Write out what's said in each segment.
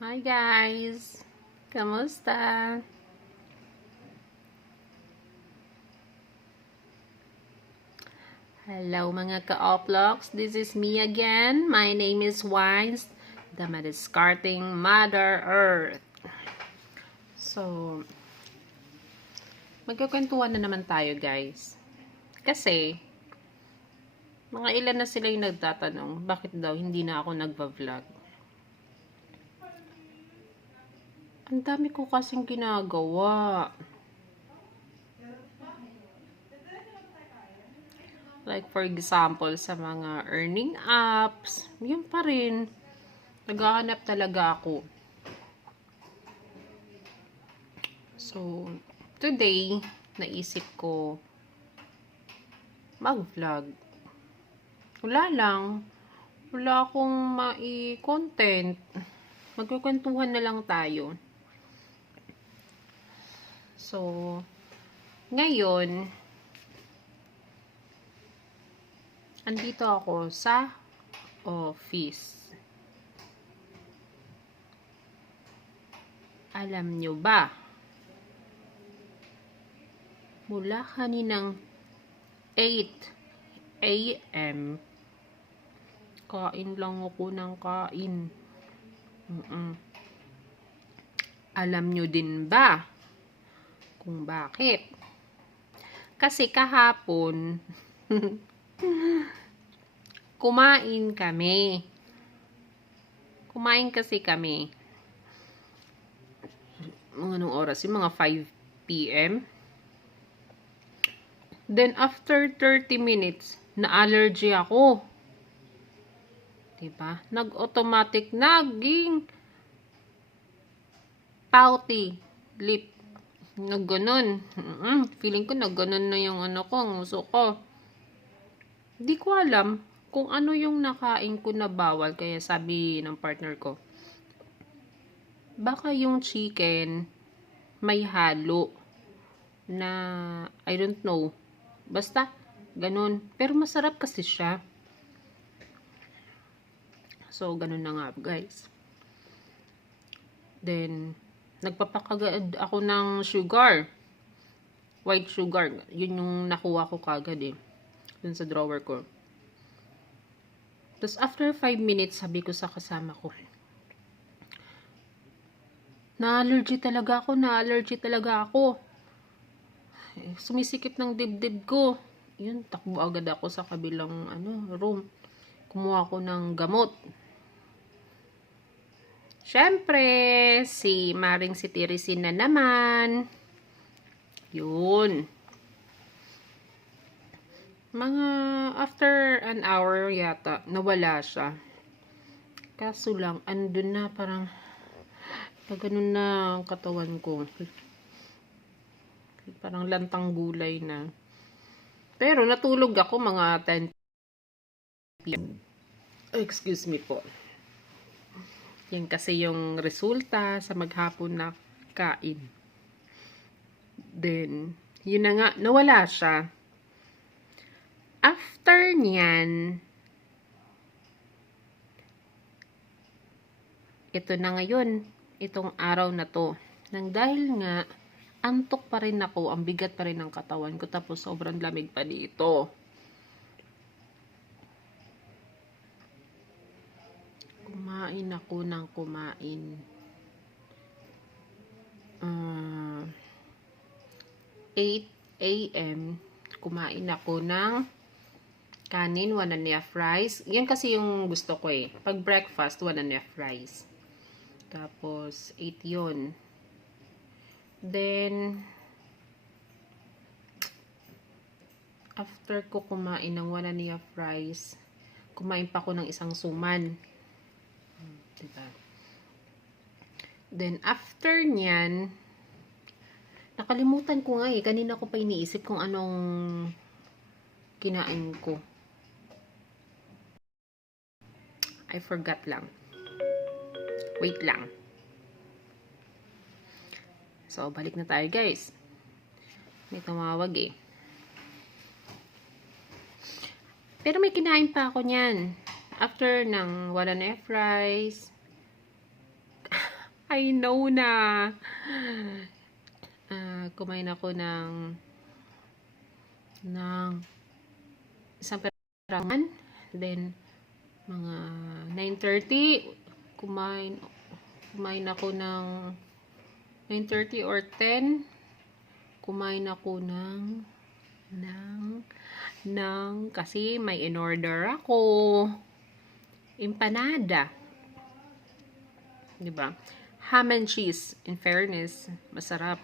Hi guys! Kamusta? Hello mga ka-oplox. This is me again. My name is Wines, the madiscarding Mother Earth. So, magkukwentuhan na naman tayo guys. Kasi, mga ilan na sila yung nagtatanong, bakit daw hindi na ako nagva-vlog? Ang dami ko kasing ginagawa. Like for example, sa mga earning apps, yun pa rin. Naghahanap talaga ako. So, today, naisip ko mag-vlog. Wala lang. Wala akong mai-content. Magkukwentuhan na lang tayo. So, ngayon, andito ako sa office. Alam nyo ba? Mula kaninang 8 a.m. kain lang ako ng kain. Alam nyo din ba kung bakit? Kasi kahapon kumain kami. Kumain kasi kami. Anong oras? Yung mga 5 p.m. Then, after 30 minutes, na-allergy ako. Diba? Nag-automatic, naging pouty lip. Nagganon. Feeling ko nagganon na yung ano ko, ang uso ko. Di ko alam kung ano yung nakain ko na bawal. Kaya sabi ng partner ko, baka yung chicken may halo na I don't know. Basta, ganun. Pero masarap kasi siya. So, ganun na nga, guys. Then, nagpapakagad ako ng sugar. White sugar. Yun yung nakuha ko kagad eh. Dun sa drawer ko. Tapos, after 5 minutes, sabi ko sa kasama ko, na-allergy talaga ako. Sumisikip ng dibdib ko. Yun, takbo agad ako sa kabilang room. Kumuha ko ng gamot. Syempre, si Maring si Tirisin na naman. Yun. Mga after an hour yata, nawala siya. Kaso lang, andun na parang ganun na ang katawan ko. Parang lantang gulay na. Pero natulog ako mga 10 p.m. Excuse me po. Yan kasi yung resulta sa maghapon na kain. Then, yun na nga, nawala siya. After niyan, ito na ngayon, itong araw na to. Nang dahil nga, antok pa rin ako, ang bigat pa rin ng katawan ko, tapos sobrang lamig pa dito. Kumain ako ng kumain. 8 a.m. kumain ako ng kanin, 1.5 rice. Yan kasi yung gusto ko eh. Pag breakfast, 1.5 rice. Tapos, 8 yun. Then, after ko kumain ng 1.5 rice, kumain pa ako ng isang suman. Diba? Then, after nyan, nakalimutan ko nga eh. Kanina ko pa iniisip kung anong kinain ko. I forgot lang. Wait lang. So, balik na tayo guys. May tumawag eh. Pero may kinain pa ako niyan. After ng 1.5 rice, I know na. Kumain ako ng isang peraman. Then, mga 9:30, kumain ako ng 9:30 or 10. Kumain ako kasi may in-order ako. Empanada. 'Di ba? Ham and cheese, in fairness, masarap.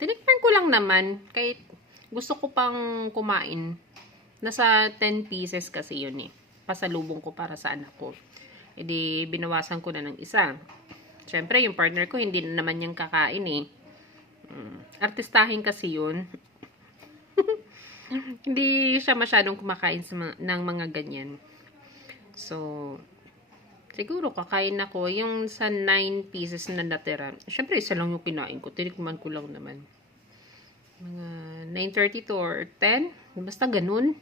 Tinikman ko lang naman, kahit gusto ko pang kumain. Nasa 10 pieces kasi yun eh. Pasalubong ko para sa anak ko. E di, binawasan ko na ng isa. Siyempre, yung partner ko, hindi na naman niyang kakain eh. Artistahin kasi yun. Hindi siya masyadong kumakain ng mga ganyan. So, siguro kakain ako yung sa 9 pieces na natira. Siyempre, isa lang yung kinain ko. Tinikman ko lang naman. Mga 9:32 or 10. Basta ganun.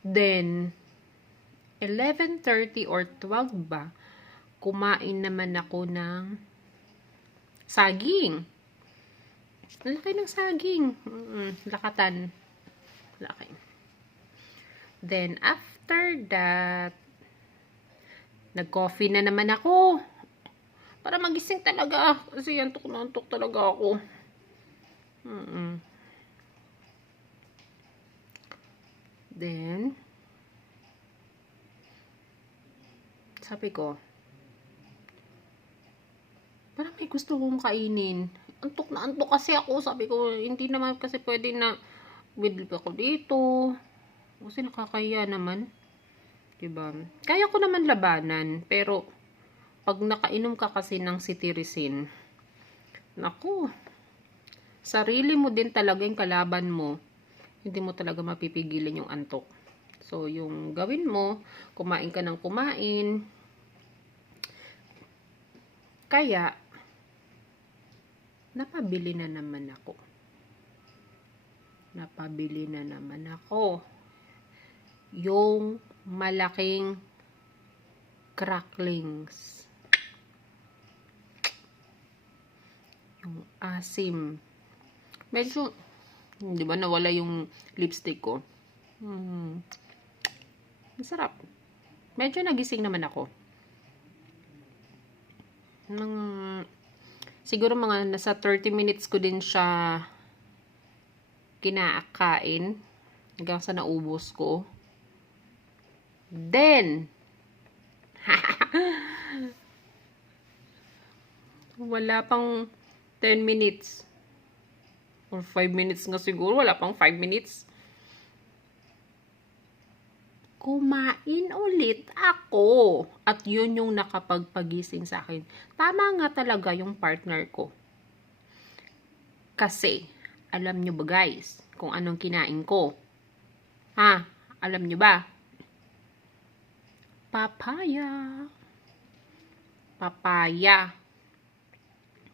Then, 11:30 or 12 ba, kumain naman ako ng saging. Ang laki ng saging. Lakatan. Laki. Then, after that, nag-coffee na naman ako. Para magising talaga. Kasi antok na antok talaga ako. Then, sabi ko, parang may gusto kong kainin. Antok na antok kasi ako. Sabi ko, hindi naman kasi pwede na widlip ako dito. Kasi nakakaya naman. Diba? Kaya ko naman labanan. Pero, pag nakainom ka kasi ng cetirizine, naku, sarili mo din talaga yung kalaban mo. Hindi mo talaga mapipigilan yung antok. So, yung gawin mo, kumain ka ng kumain. Kaya, napabili na naman ako. Yung malaking cracklings. Yung asim. Medyo, di ba nawala yung lipstick ko? Masarap. Medyo nagising naman ako. Siguro mga nasa 30 minutes ko din siya kinakain. Hanggang sa naubos ko. Then, wala pang 10 minutes. Or 5 minutes nga siguro. Wala pang 5 minutes. Kumain ulit ako. At yun yung nakapagpagising sa akin. Tama nga talaga yung partner ko. Kasi, alam nyo ba guys, kung anong kinain ko? Ha? Alam nyo ba? Papaya.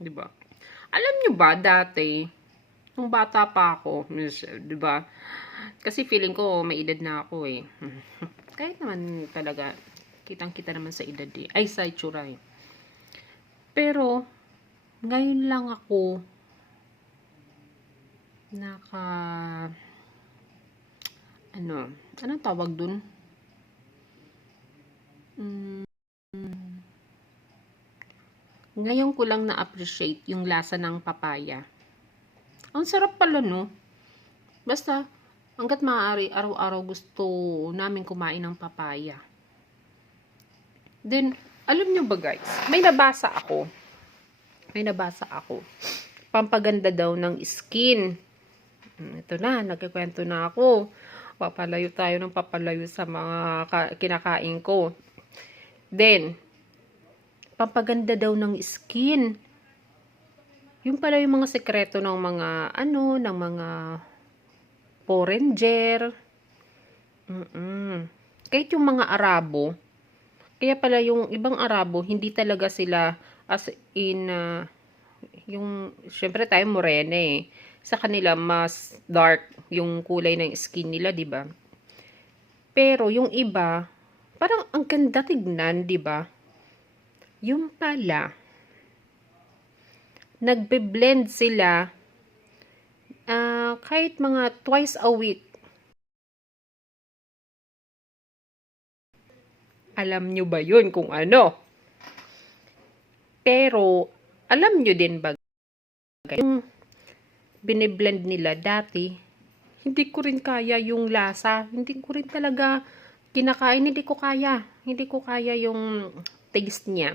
Diba? Alam nyo ba dati, nung bata pa ako, diba? Kasi feeling ko may edad na ako eh. Kahit naman talaga, kitang-kita naman sa edad eh. Ay, sa itsura eh. Pero, ngayon lang ako anong tawag dun? Ngayon ko lang na-appreciate yung lasa ng papaya. Ang sarap pala, no? Basta, hanggat maaari, araw-araw gusto namin kumain ng papaya. Then, alam nyo ba guys, may nabasa ako. Pampaganda daw ng skin. Ito na, nagkikwento na ako. Papalayo tayo ng papalayo sa mga kinakain ko. Then, pampaganda daw ng skin. Yung pala yung mga sekreto ng mga, ng mga foreigner. Kahit yung mga Arabo, kaya pala yung ibang Arabo, hindi talaga sila as in, syempre tayo morena eh. Sa kanila, mas dark yung kulay ng skin nila, diba? Pero yung iba, parang ang ganda tignan, diba? Yung pala, nagbe-blend sila kahit mga twice a week. Alam nyo ba yun kung ano? Pero, alam nyo din ba, yung biniblend nila dati, hindi ko rin kaya yung lasa. Hindi ko rin talaga kinakain. Hindi ko kaya. Hindi ko kaya yung taste niya.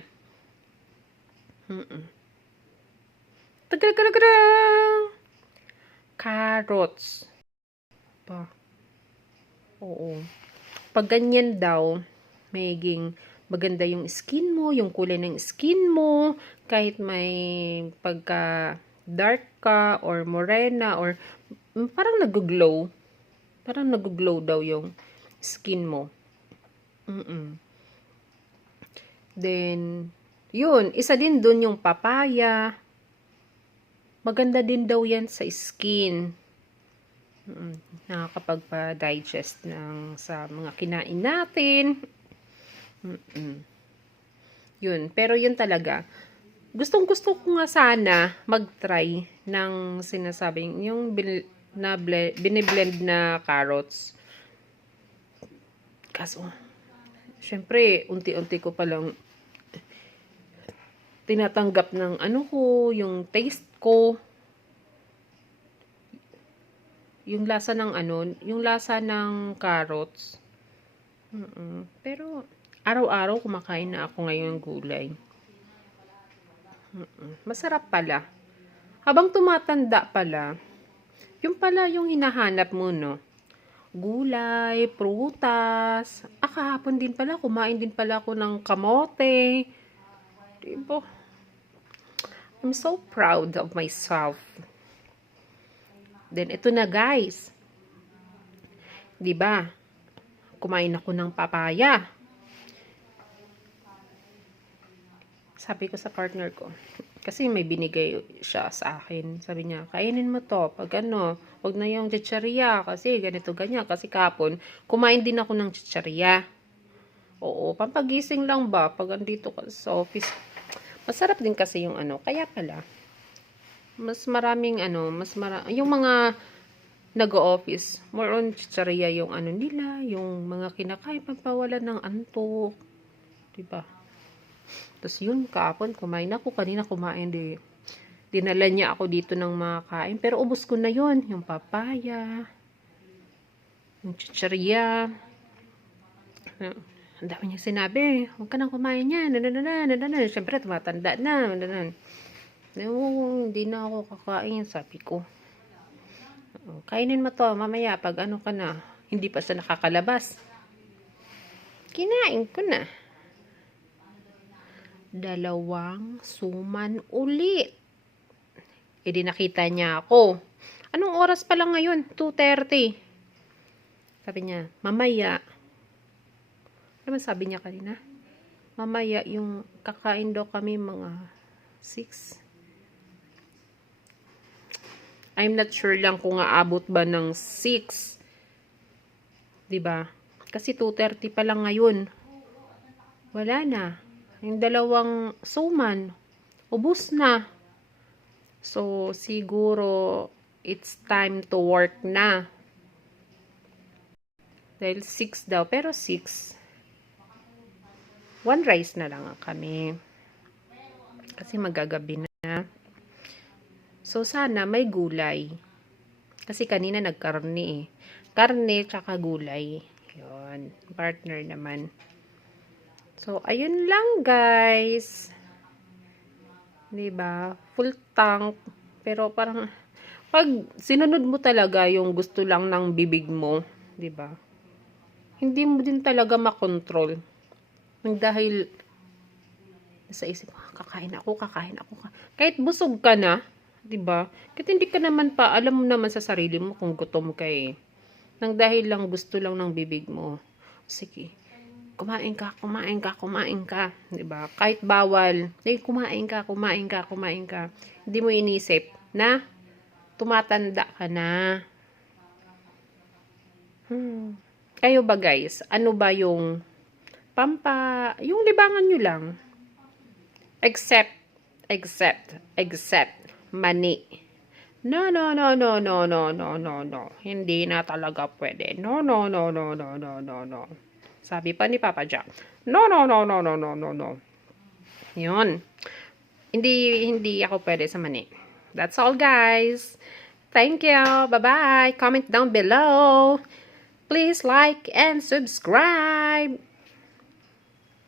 Tagra-gra-gra! Carrots. Pa. Oo. Pag ganyan daw, maging maganda yung skin mo, yung kulay ng skin mo, kahit may pagka dark ka or morena or parang nag-glow. Parang nag-glow daw yung skin mo. Then, yun, isa din dun yung papaya. Maganda din daw yan sa skin. Nakakapagpa-digest sa mga kinain natin. Yun, pero yun talaga. Gustong-gusto ko nga sana mag-try ng sinasabing yung biniblend na carrots. Kaso, syempre, unti-unti ko palang tinatanggap ng ano ko, yung taste ko. Yung lasa ng ano, yung lasa ng carrots. Pero, araw-araw kumakain na ako ngayon ng gulay. Masarap pala. Habang tumatanda pala, yung pala yung hinahanap mo, no? Gulay, prutas. Kahapon din pala, kumain din pala ako ng kamote. Diba? I'm so proud of myself. Then, ito na guys. Diba? Kumain ako ng papaya. Sabi ko sa partner ko, kasi may binigay siya sa akin. Sabi niya, kainin mo to. Pag ano, wag na yung chicharia. Kasi ganito, ganyan. Kasi kapon, kumain din ako ng chicharia. Oo, pampagising lang ba? Pag andito ka sa office. Masarap din kasi yung ano. Kaya pala, mas maraming ano, yung mga nag-o-office, more on chicharia yung ano nila, yung mga kinakain, pampawalan ng antok. Diba? Tapos yun, kapon, kumain ako. Kanina kumain din. Dinala niya ako dito ng mga kain. Pero ubos ko na yun. Yung papaya. Yung chicharia. Ang dami niya sinabi. Huwag ka nang kumain yan. Siyempre, tumatanda na. Hindi na ako kakain. Sabi ko. Kainin mo to. Mamaya, pag ano ka na. Hindi pa siya nakakalabas. Kinain ko na. 2 suman ulit. E di nakita niya ako. Anong oras pa lang ngayon? 2:30. Sabi niya, mamaya. Ano sabi niya kanina? Mamaya yung kakain daw kami mga 6. I'm not sure lang kung aabot ba ng 6. Diba? Kasi 2:30 pa lang ngayon. Wala na. Yung 2 suman, ubos na. So, siguro, it's time to work na. Dahil 6 daw, pero 6. 1 rice na lang kami. Kasi magagabi na. So, sana may gulay. Kasi kanina nagkarne eh. Karne, tsaka gulay. Yun. Partner naman. So, ayun lang guys. Diba? Full tank. Pero parang, pag sinunod mo talaga yung gusto lang ng bibig mo, diba? Hindi mo din talaga makontrol. Dahil, sa isip, kakain ako. Kahit busog ka na, diba? Kahit hindi ka naman pa, alam mo naman sa sarili mo kung gutom ka eh. Nang dahil lang gusto lang ng bibig mo. Sige. Kumain ka. Diba? Kahit bawal. Kumain ka. Hindi mo inisip na tumatanda ka na. Kayo ba guys? Ano ba yung yung libangan nyo lang? Except, except, mani. No, no, no, no, no, no, no, no, no. Hindi na talaga pwede. No, no, no, no, no, no, no, no. Sabi pa ni Papa Jack. No, no, no, no, no, no, no, no. Yun. Hindi ako pwede sa mani. That's all, guys. Thank you. Bye-bye. Comment down below. Please like and subscribe.